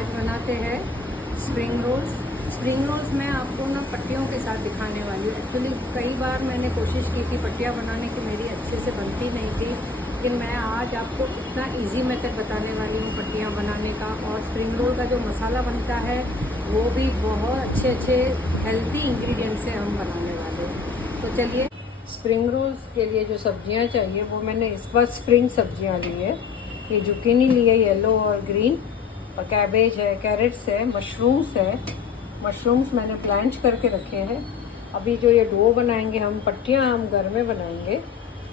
आज बनाते हैं स्प्रिंग रोल्स। स्प्रिंग रोल्स मैं आपको ना पट्टियों के साथ दिखाने वाली हूँ। एक्चुअली कई बार मैंने कोशिश की थी पट्टियाँ बनाने की, मेरी अच्छे से बनती नहीं थी, लेकिन मैं आज आपको इतना इजी मेथड बताने वाली हूँ पट्टियाँ बनाने का। और स्प्रिंग रोल का जो मसाला बनता है वो भी बहुत अच्छे हेल्दी इंग्रेडिएंट से हम बनाने वाले हैं। तो चलिए, स्प्रिंग रोल्स के लिए जो सब्जियां चाहिए वो मैंने इस बार स्प्रिंग सब्जियां ली है। ये जुकीनी ली है येलो और ग्रीन, और कैबेज है, कैरेट्स है, मशरूम्स है। मशरूम्स मैंने ब्लैंच करके रखे हैं। अभी जो ये डो बनाएंगे हम, पट्टियां हम घर में बनाएंगे।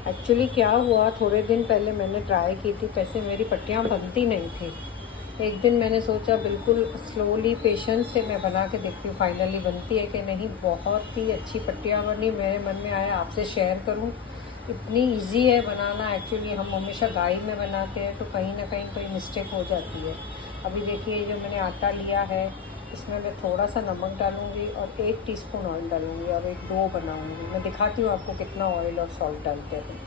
एक्चुअली क्या हुआ, थोड़े दिन पहले मैंने ट्राई की थी, वैसे मेरी पट्टियां बनती नहीं थी। एक दिन मैंने सोचा बिल्कुल स्लोली पेशेंस से मैं बना के देखती हूँ फाइनली बनती है कि नहीं। बहुत ही अच्छी पट्टियाँ बनी। मेरे मन में आया आपसे शेयर करूँ। इतनी इजी है बनाना। एक्चुअली हम हमेशा गाइड में बनाते हैं तो कहीं ना कहीं कोई मिस्टेक हो जाती है। अभी देखिए, जो मैंने आटा लिया है इसमें मैं थोड़ा सा नमक डालूँगी और 1 टीस्पून ऑयल डालूँगी और एक डो बनाऊँगी। मैं दिखाती हूँ आपको कितना ऑयल और सॉल्ट डालते हैं।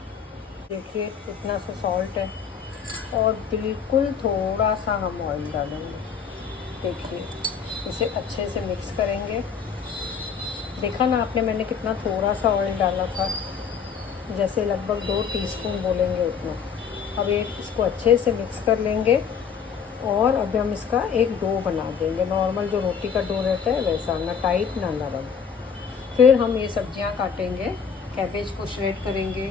देखिए इतना सा सॉल्ट है और बिल्कुल थोड़ा सा हम ऑयल डालेंगे। देखिए इसे अच्छे से मिक्स करेंगे। देखा ना आपने, मैंने कितना थोड़ा सा ऑयल डाला था, जैसे लगभग 2 टीस्पून बोलेंगे उतना। अब इसको अच्छे से मिक्स कर लेंगे और अब हम इसका एक डो बना देंगे। नॉर्मल जो रोटी का डो रहता है वैसा, ना टाइट ना नरम। फिर हम ये सब्जियां काटेंगे। कैबेज को श्रेड करेंगे,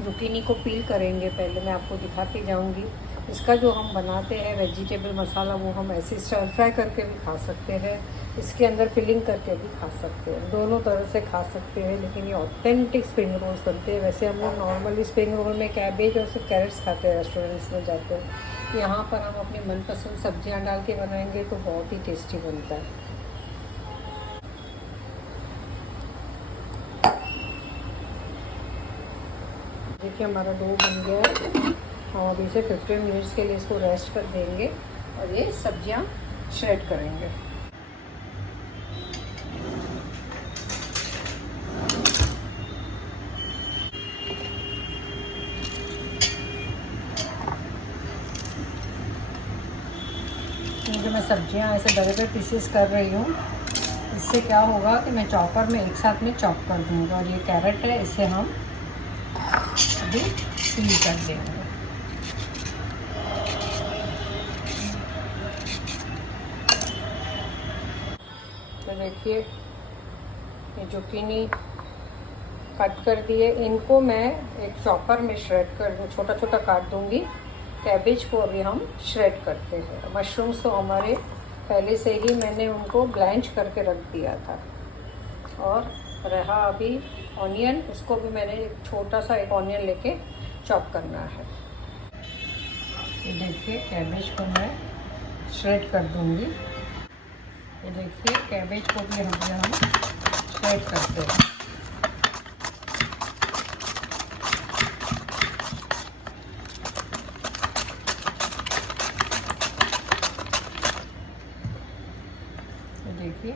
जुकीनी को पील करेंगे। पहले मैं आपको दिखाती जाऊंगी। इसका जो हम बनाते हैं वेजिटेबल मसाला, वो हम ऐसे स्टर फ्राई करके भी खा सकते हैं, इसके अंदर फिलिंग करके भी खा सकते हैं। दोनों तरह से खा सकते हैं, लेकिन ये ऑथेंटिक स्प्रिंग रोल्स बनते हैं। वैसे हम लोग नॉर्मली स्प्रिंग रोल में कैबेज और सिर्फ कैरेट्स खाते हैं, रेस्टोरेंट्स में जाते हैं। यहाँ पर हम अपनी मनपसंद सब्जियाँ डाल के बनाएंगे तो बहुत ही टेस्टी बनता है। देखिए हमारा डो बन गया है और इसे 15 मिनट्स के लिए इसको रेस्ट कर देंगे और ये सब्जियां श्रेड करेंगे। क्योंकि मैं सब्जियां ऐसे बड़े बड़े पीसेस कर रही हूँ, इससे क्या होगा कि मैं चॉपर में एक साथ में चॉप कर दूँगा। और ये कैरेट है, इसे हम अभी पील कर देंगे। तो देखिए ये जुकीनी कट कर दिए, इनको मैं एक चॉपर में श्रेड कर दूँ, छोटा छोटा काट दूँगी। कैबेज को अभी हम श्रेड करते हैं। मशरूम्स तो हमारे पहले से ही मैंने उनको ब्लैंच करके रख दिया था। और रहा अभी ऑनियन, उसको भी मैंने एक छोटा सा एक ऑनियन लेके चॉप करना है। ये देखिए कैबेज को मैं श्रेड कर दूँगी। ये देखिए कैबेज को भी हम श्रेड करते हैं। ये देखिए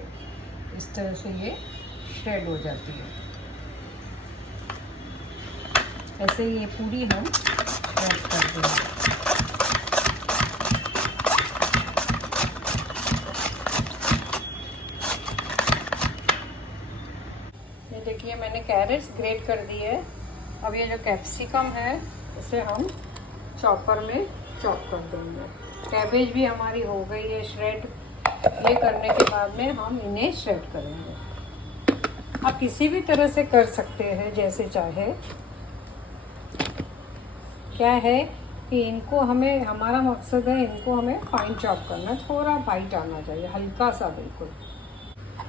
इस तरह से ये श्रेड हो जाती है। ऐसे ही ये पूरी हम श्रेड कर देंगे। देखिए मैंने कैरेट्स ग्रेट कर दी है। अब ये जो कैप्सिकम है इसे हम चॉपर में चॉप कर देंगे। कैबेज भी हमारी हो गई है श्रेड। ये करने के बाद में हम इन्हें श्रेड करेंगे। आप किसी भी तरह से कर सकते हैं, जैसे चाहे। क्या है कि इनको हमें, हमारा मकसद है इनको हमें फाइन चॉप करना, थोड़ा बाइट आना चाहिए, हल्का सा बिल्कुल।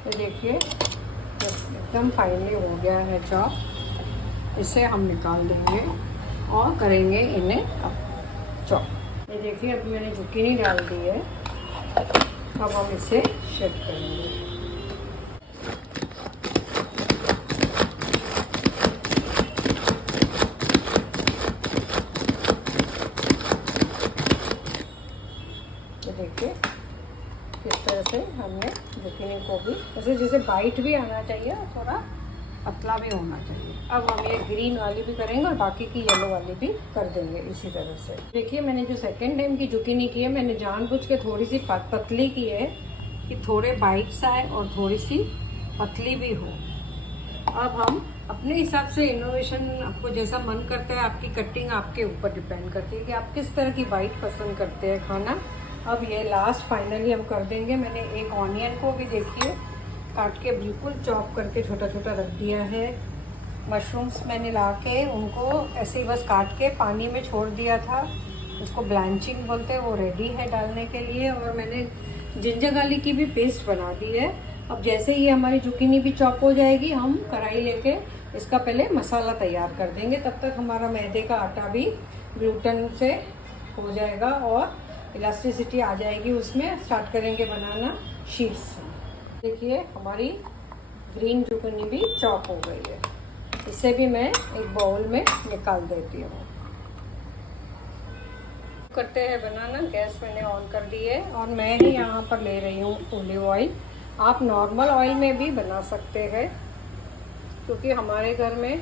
तो देखिए एकदम फाइनली हो गया है चॉप। इसे हम निकाल देंगे और करेंगे इन्हें अब चॉप। ये देखिए अभी मैंने जुकीनी डाल दी है, अब हम इसे शेप करेंगे। ये देखिए किस तरह से हमने जुकीनी को भी, जैसे जैसे बाइट भी आना चाहिए, थोड़ा पतला भी होना चाहिए। अब हम ये ग्रीन वाली भी करेंगे और बाकी की येलो वाली भी कर देंगे इसी तरह से। देखिए मैंने जो सेकेंड टाइम की जुकीनी की है, मैंने जानबूझ के थोड़ी सी पतली की है कि थोड़े बाइट्स आए और थोड़ी सी पतली भी हो। अब हम अपने हिसाब से इनोवेशन, आपको जैसा मन करता है, आपकी कटिंग आपके ऊपर डिपेंड करती है कि आप किस तरह की बाइट पसंद करते हैं खाना। अब ये लास्ट फाइनली हम कर देंगे। मैंने एक ऑनियन को भी देखिए काट के बिल्कुल चॉप करके छोटा छोटा रख दिया है। मशरूम्स मैंने ला के उनको ऐसे ही बस काट के पानी में छोड़ दिया था, उसको ब्लैंचिंग बोलते हैं, वो रेडी है डालने के लिए। और मैंने जिंजर गार्लिक की भी पेस्ट बना दी है। अब जैसे ही हमारी जुकीनी भी चॉप हो जाएगी, हम कढ़ाई लेके इसका पहले मसाला तैयार कर देंगे। तब तक हमारा मैदे का आटा भी ग्लूटेन से हो जाएगा और इलास्टिसिटी आ जाएगी उसमें। स्टार्ट करेंगे बनाना शीट्स। देखिए हमारी ग्रीन जुकीनी भी चॉप हो गई है। इसे भी मैं एक बाउल में निकाल देती हूँ। करते हैं बनाना। गैस मैंने ऑन कर दी है और मैं ही यहाँ पर ले रही हूँ ऑलिव ऑयल। आप नॉर्मल ऑयल में भी बना सकते हैं, क्योंकि हमारे घर में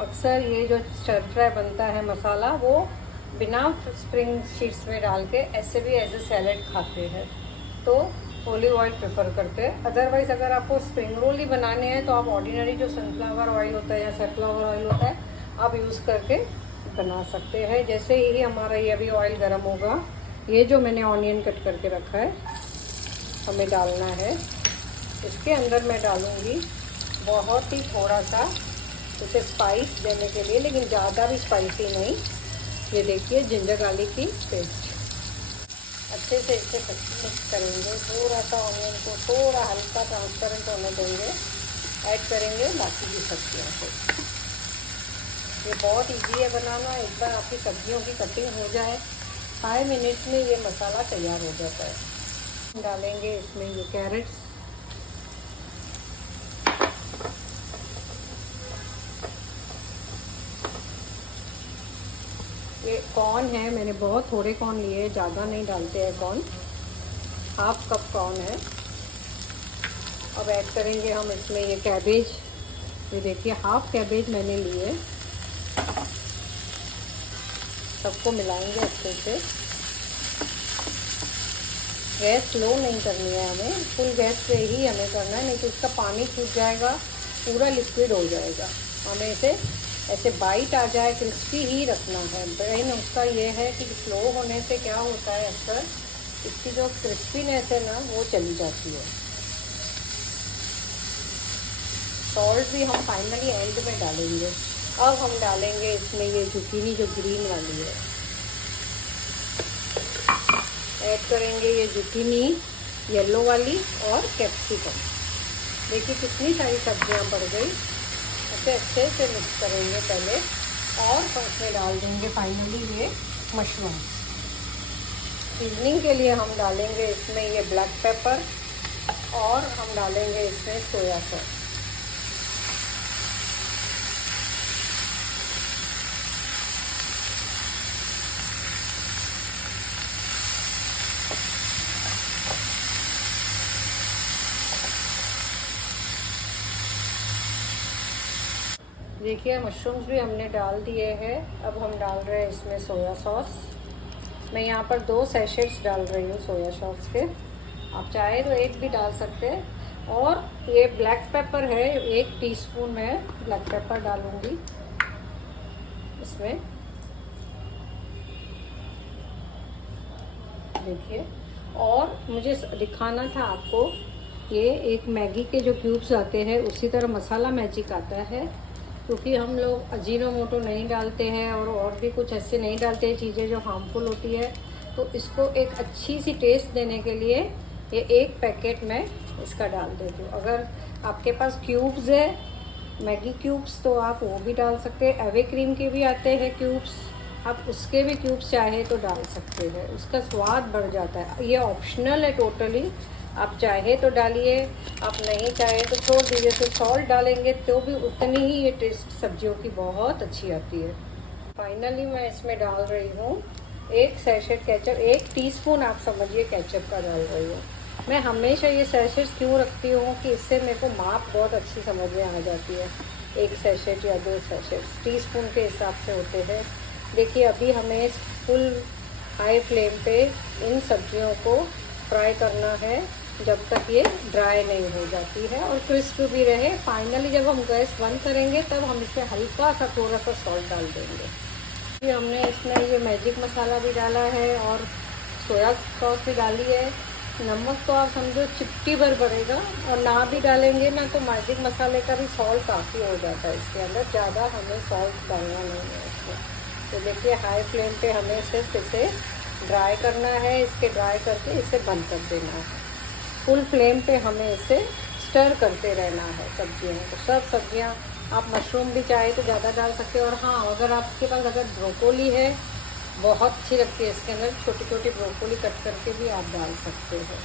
अक्सर ये जो स्टर फ्राई बनता है मसाला, वो बिना स्प्रिंग शीट्स में डाल के ऐसे भी एज ए सैलेड खाते हैं, तो ऑलिव ऑयल प्रेफर करते हैं। अदरवाइज़ अगर आपको स्प्रिंग रोल ही बनाने हैं तो आप ऑर्डिनरी जो सनफ्लावर ऑयल होता है या सनफ्लावर ऑयल होता है, आप यूज़ करके बना सकते हैं। जैसे ही हमारा ये अभी ऑयल गर्म होगा, ये जो मैंने ऑनियन कट करके रखा है हमें डालना है। इसके अंदर मैं डालूँगी बहुत ही थोड़ा सा उसे स्पाइस देने के लिए, लेकिन ज़्यादा भी स्पाइसी नहीं। ये देखिए जिंजर गार्लिक की पेस्ट अच्छे से इसे मिक्स करेंगे। थोड़ा सा ऑनियन को थोड़ा हल्का ट्रांसपेरेंट होने देंगे। ऐड करेंगे बाकी की सब्जियों को। ये बहुत इजी है बनाना। एक बार आपकी सब्जियों की कटिंग हो जाए, 5 मिनट में ये मसाला तैयार हो जाता है। डालेंगे इसमें ये कैरेट्स, ये कॉर्न है। मैंने बहुत थोड़े कॉर्न लिए, ज़्यादा नहीं डालते हैं कॉर्न। 1/2 कप कॉर्न है। अब ऐड करेंगे हम इसमें ये कैबेज। ये देखिए 1/2 कैबेज मैंने लिए। सबको मिलाएंगे अच्छे से। गैस स्लो नहीं करनी है हमें, फुल गैस पे ही हमें करना है, नहीं तो इसका पानी छूट जाएगा, पूरा लिक्विड हो जाएगा। हमें इसे ऐसे बाइट आ जाए क्रिस्पी ही रखना है। मेन उसका ये है कि स्लो होने से क्या होता है, अक्सर इसकी जो क्रिस्पीनेस है ना, वो चली जाती है। सॉल्ट भी हम फाइनली एंड में डालेंगे। अब हम डालेंगे इसमें ये जुकीनी जो ग्रीन वाली है, ऐड करेंगे ये जुकीनी येलो वाली और कैप्सिकम। देखिए कितनी सारी सब्जियां पड़ गई। इसे अच्छे से मिक्स करेंगे पहले और उसमें डाल देंगे फाइनली ये मशरूम। सीजनिंग के लिए हम डालेंगे इसमें ये ब्लैक पेपर और हम डालेंगे इसमें सोया सॉस। देखिए मशरूम्स भी हमने डाल दिए हैं। अब हम डाल रहे हैं इसमें सोया सॉस। मैं यहाँ पर 2 सैशेट्स डाल रही हूँ सोया सॉस के। आप चाहे तो 1 भी डाल सकते हैं। और ये ब्लैक पेपर है, 1 टीस्पून मैं ब्लैक पेपर डालूँगी इसमें। देखिए, और मुझे दिखाना था आपको, ये एक मैगी के जो क्यूब्स आते हैं उसी तरह मसाला मैजिक आता है, क्योंकि हम लोग अजीनोमोटो नहीं डालते हैं और भी कुछ ऐसे नहीं डालते हैं चीज़ें जो हार्मफुल होती है। तो इसको एक अच्छी सी टेस्ट देने के लिए ये 1 पैकेट मैं इसका डाल देती हूँ। अगर आपके पास क्यूब्स है मैगी क्यूब्स तो आप वो भी डाल सकते हैं। एवे क्रीम के भी आते हैं क्यूब्स, आप उसके भी क्यूब्स चाहे तो डाल सकते हैं, उसका स्वाद बढ़ जाता है। ये ऑप्शनल है टोटली, आप चाहे तो डालिए, आप नहीं चाहे तो छोड़ दीजिए। तो सॉल्ट डालेंगे तो भी उतनी ही ये टेस्ट सब्जियों की बहुत अच्छी आती है। फाइनली मैं इसमें डाल रही हूँ 1 सैशेट केचप, 1 टीस्पून आप समझिए केचप का डाल रही हूँ। मैं हमेशा ये सैशेट्स क्यों रखती हूँ कि इससे मेरे को माप बहुत अच्छी समझ में आ जाती है। एक सैशेट या 2 सैशेट्स टीस्पून के हिसाब से होते हैं। देखिए अभी हमें फुल हाई फ्लेम पे इन सब्जियों को फ्राई करना है जब तक ये ड्राई नहीं हो जाती है और क्रिस्प भी रहे। फाइनली जब हम गैस बंद करेंगे तब हम इसमें हल्का सा थोड़ा सा सॉल्ट डाल देंगे। फिर हमने इसमें ये मैजिक मसाला भी डाला है और सोया सॉस भी डाली है। नमक तो आप समझो चिपटी भर पड़ेगा, और ना भी डालेंगे ना तो मैजिक मसाले का भी सॉल्ट काफ़ी हो जाता है इसके अंदर, ज़्यादा हमें सॉल्ट डालना नहीं है इसमें। तो देखिए हाई फ्लेम पे हमें सिर्फ इसे ड्राई करना है, इसके ड्राई करके इसे बंद कर देना है। फुल फ्लेम पे हमें इसे स्टर करते रहना है सब्जियों को। सब सब्जियां आप मशरूम भी चाहे तो ज़्यादा डाल सकते हो, और हाँ अगर आपके पास अगर ब्रोकोली है बहुत अच्छी लगती है, इसके अंदर छोटी छोटी ब्रोकोली कट करके भी आप डाल सकते हो।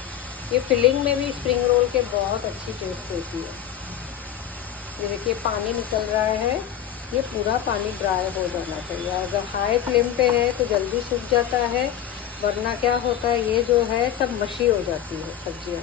ये फिलिंग में भी स्प्रिंग रोल के बहुत अच्छी टेस्ट देती है। ये देखिए पानी निकल रहा है, ये पूरा पानी ड्राई हो जाना चाहिए। अगर हाई फ्लेम पे है तो जल्दी सूख जाता है, वरना क्या होता है ये जो है सब मशी हो जाती है सब्जियाँ।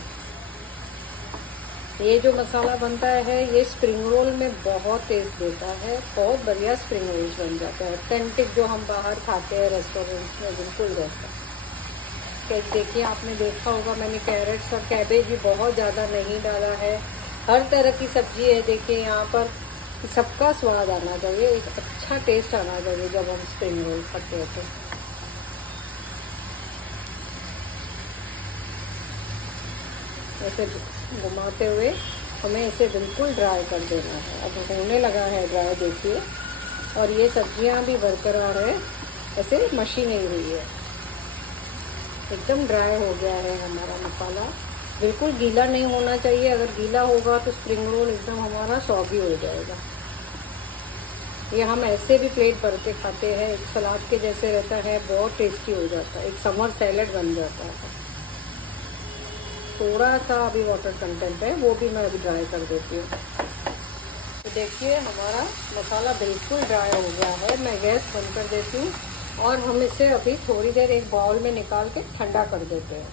ये जो मसाला बनता है ये स्प्रिंग रोल में बहुत टेस्ट देता है, बहुत बढ़िया स्प्रिंग रोल्स बन जाता है। ऑथेंटिक जो हम बाहर खाते हैं रेस्टोरेंट्स में बिल्कुल रहता है। देखिए आपने देखा होगा मैंने कैरेट्स और कैबेज भी बहुत ज़्यादा नहीं डाला है। हर तरह की सब्जी है देखिए यहाँ पर, सबका स्वाद आना चाहिए, एक अच्छा टेस्ट आना चाहिए जब हम स्प्रिंग रोल खाते हैं तो। ऐसे घुमाते हुए हमें इसे बिल्कुल ड्राई कर देना है। अब होने लगा है ड्राई देखिए, और ये सब्जियां भी बरकरार है, ऐसे मशी नहीं हुई है, एकदम ड्राई हो गया है हमारा मसाला। बिल्कुल गीला नहीं होना चाहिए, अगर गीला होगा तो स्प्रिंग रोल एकदम हमारा सॉगी हो जाएगा। ये हम ऐसे भी प्लेट भर के खाते हैं, एक सलाद के जैसे रहता है, बहुत टेस्टी हो जाता है, एक समर सैलड बन जाता है। थोड़ा सा अभी वाटर कंटेंट है, वो भी मैं अभी ड्राई कर देती हूँ। तो देखिए हमारा मसाला बिल्कुल ड्राई हो गया है, मैं गैस बंद कर देती हूँ और हम इसे अभी थोड़ी देर एक बाउल में निकाल के ठंडा कर देते हैं।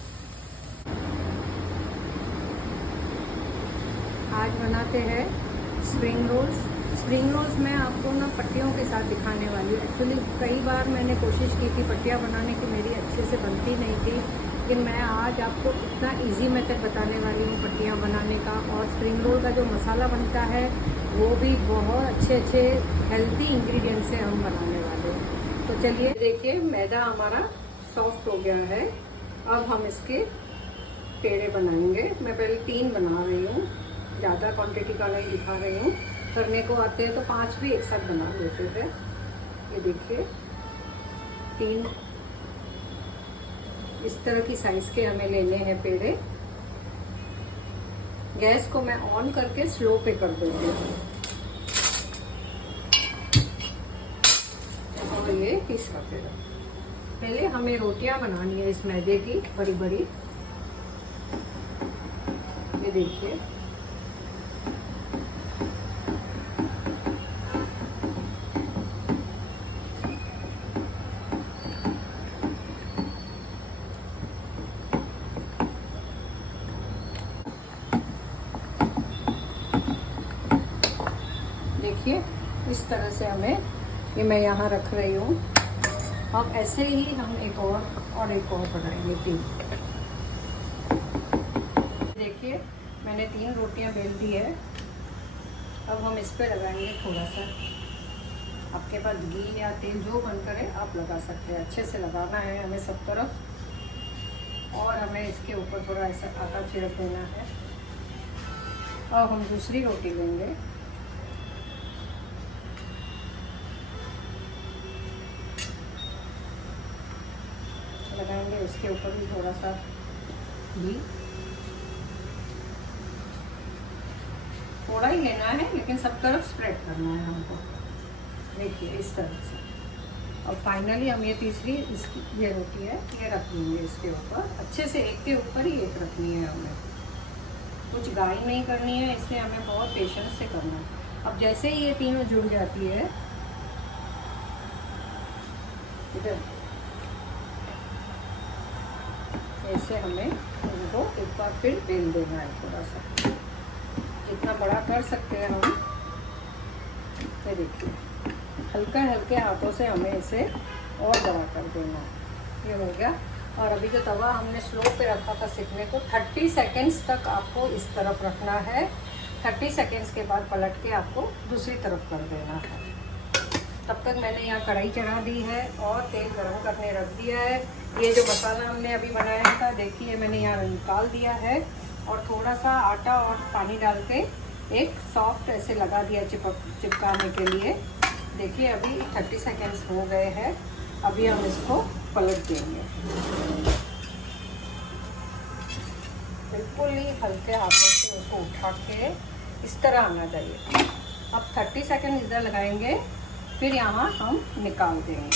आज बनाते हैं स्प्रिंग रोल्स। स्प्रिंग रोल्स मैं आपको ना पट्टियों के साथ दिखाने वाली हूँ। एक्चुअली कई बार मैंने कोशिश की थी पट्टियाँ बनाने की, मेरी अच्छे से बनती नहीं थी, लेकिन मैं आज आपको इतना इजी मेथड बताने वाली हूँ पट्टियाँ बनाने का। और स्प्रिंग रोल का जो मसाला बनता है वो भी बहुत अच्छे हेल्दी इंग्रेडिएंट से हम बनाने वाले हैं। तो चलिए देखिए मैदा हमारा सॉफ्ट हो गया है, अब हम इसके पेड़े बनाएंगे। मैं पहले 3 बना रही हूँ, ज़्यादा क्वांटिटी का नहीं दिखा रही हूँ। करने को आते हैं तो 5 भी एक साथ बना लेते हैं। ये देखिए 3 इस तरह की साइज के हमें लेने हैं पेड़े। गैस को मैं ऑन करके स्लो पे कर देती हूँ और ये तीसरा पेड़ा। पहले हमें रोटियां बनानी है इस मैदे की बड़ी बड़ी। ये देखिए इस तरह से हमें, ये मैं यहाँ रख रही हूँ। अब ऐसे ही हम एक और बनाएंगे 3। देखिए मैंने 3 रोटियाँ बेल दी है। अब हम इस पे लगाएंगे थोड़ा सा, आपके पास घी या तेल जो मन करे आप लगा सकते हैं। अच्छे से लगाना है हमें सब तरफ, और हमें इसके ऊपर थोड़ा ऐसा आटा छिड़क देना है। अब हम दूसरी रोटी लेंगे, लगाएंगे इसके ऊपर भी थोड़ा सा घी। थोड़ा ही लेना है लेकिन सब तरफ स्प्रेड करना है हमको। देखिए इस तरह से। और फाइनली हम ये तीसरी इसकी ये रोटी है ये रख लेंगे इसके ऊपर। अच्छे से एक के ऊपर ही एक रखनी है हमें, कुछ गाढ़ी नहीं करनी है, इसलिए हमें बहुत पेशेंस से करना है। अब जैसे ही ये तीनों जुड़ जाती है, इधर ऐसे हमें इनको एक बार फिर बेल देना है थोड़ा सा, जितना बड़ा कर सकते हैं हम। ये देखिए हल्के हल्के हाथों से हमें इसे और बड़ा कर देना है। ये हो गया। और अभी जो तवा हमने स्लो पे रखा था सिकने को, 30 सेकेंड्स तक आपको इस तरफ रखना है। 30 सेकेंड्स के बाद पलट के आपको दूसरी तरफ कर देना है। तब तक मैंने यहाँ कढ़ाई चढ़ा दी है और तेल गरम करने रख दिया है। ये जो मसाला हमने अभी बनाया था, देखिए मैंने यहाँ निकाल दिया है और थोड़ा सा आटा और पानी डाल के एक सॉफ्ट ऐसे लगा दिया चिपकाने के लिए। देखिए अभी 30 सेकेंड्स हो गए हैं। अभी हम इसको पलट देंगे, बिल्कुल ही हल्के हाथों से उसको उठा के इस तरह आना चाहिए। अब 30 सेकेंड इधर लगाएंगे, फिर यहाँ हम निकाल देंगे।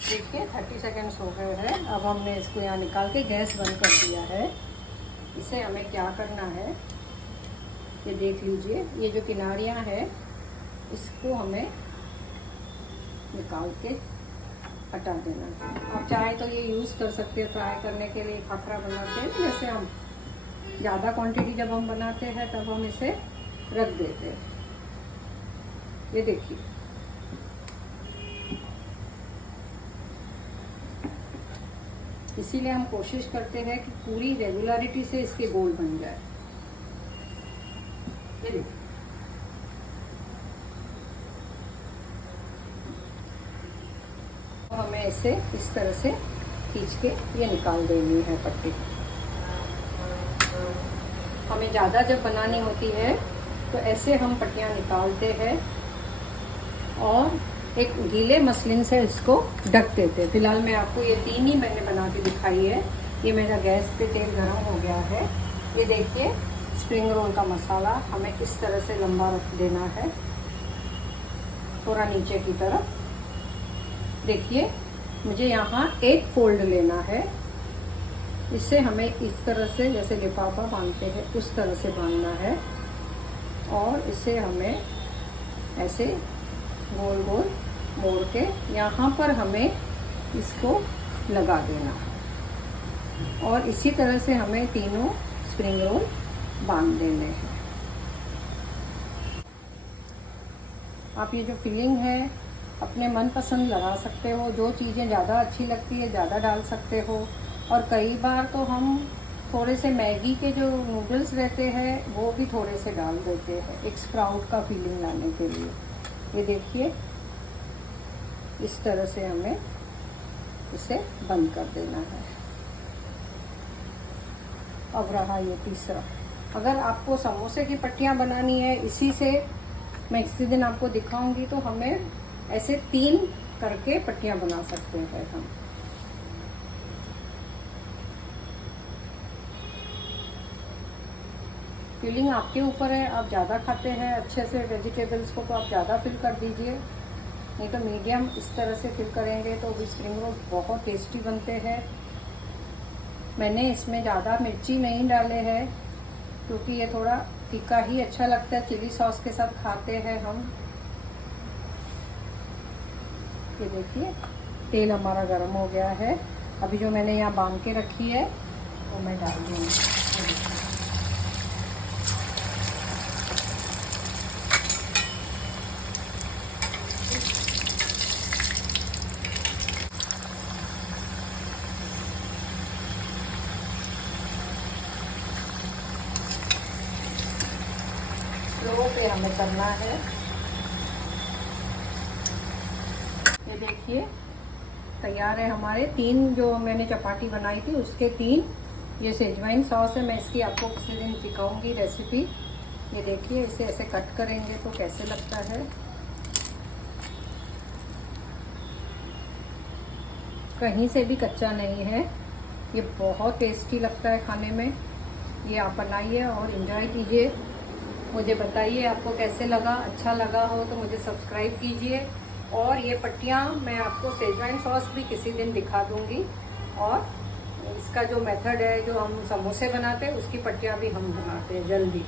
देखिए 30 सेकेंड्स हो गए हैं। अब हमने इसको यहाँ निकाल के गैस बंद कर दिया है। इसे हमें क्या करना है, ये देख लीजिए, ये जो किनारियाँ हैं इसको हमें निकाल के हटा देना है। आप चाहे तो ये यूज़ कर सकते हैं फ्राई करने के लिए, खाखरा बनाते हैं जैसे हम ज़्यादा क्वांटिटी जब हम बनाते हैं तब हम इसे रख देते हैं। ये देखिए इसीलिए हम कोशिश करते हैं कि पूरी रेगुलरिटी से इसके गोल बन जाए। ये देखिए तो हमें इसे इस तरह से खींच के ये निकाल देनी है पट्टी। हमें ज़्यादा जब बनानी होती है तो ऐसे हम पट्टियाँ निकालते हैं और एक गीले मसलिन से इसको ढक देते हैं। फिलहाल मैं आपको ये 3 ही मैंने बना के दिखाई है। ये मेरा गैस पे तेल गरम हो गया है। ये देखिए स्प्रिंग रोल का मसाला हमें इस तरह से लंबा रख देना है, थोड़ा नीचे की तरफ। देखिए मुझे यहाँ 1 फोल्ड लेना है। इससे हमें इस तरह से जैसे लिफाफा बांधते हैं उस तरह से बांधना है और इसे हमें ऐसे गोल गोल मोड़ के यहाँ पर हमें इसको लगा देना है और इसी तरह से हमें तीनों स्प्रिंग रोल बांध देने हैं। आप ये जो फिलिंग है अपने मन पसंद लगा सकते हो, जो चीज़ें ज़्यादा अच्छी लगती है ज़्यादा डाल सकते हो। और कई बार तो हम थोड़े से मैगी के जो नूडल्स रहते हैं वो भी थोड़े से डाल देते हैं एक स्प्राउट का फीलिंग लाने के लिए। ये देखिए इस तरह से हमें इसे बंद कर देना है। अब रहा ये तीसरा। अगर आपको समोसे की पट्टियाँ बनानी है, इसी से मैं किसी दिन आपको दिखाऊंगी, तो हमें ऐसे 3 करके पट्टियाँ बना सकते हैं हम। फिलिंग आपके ऊपर है, आप ज़्यादा खाते हैं अच्छे से वेजिटेबल्स को तो आप ज़्यादा फिल कर दीजिए, नहीं तो मीडियम इस तरह से फिल करेंगे तो भी स्प्रिंग रोल बहुत टेस्टी बनते हैं। मैंने इसमें ज़्यादा मिर्ची नहीं डाले हैं क्योंकि ये थोड़ा फीका ही अच्छा लगता है, चिली सॉस के साथ खाते हैं हम। ये देखिए तेल हमारा गर्म हो गया है। अभी जो मैंने यहाँ बांध के रखी है वो मैं डाल दूँगी। स्लो पे हमें करना है। ये देखिए तैयार है हमारे 3 जो मैंने चपाती बनाई थी उसके 3। ये सेजवाइन सॉस है, मैं इसकी आपको किसी दिन दिखाऊंगी रेसिपी। ये देखिए इसे ऐसे कट करेंगे तो कैसे लगता है। कहीं से भी कच्चा नहीं है, ये बहुत टेस्टी लगता है खाने में। ये आप बनाइए और एंजॉय कीजिए। मुझे बताइए आपको कैसे लगा। अच्छा लगा हो तो मुझे सब्सक्राइब कीजिए। और ये पट्टियाँ मैं आपको सेजवाइन सॉस भी किसी दिन दिखा दूँगी। और इसका जो मेथड है, जो हम समोसे बनाते हैं उसकी पट्टियाँ भी हम बनाते हैं जल्दी।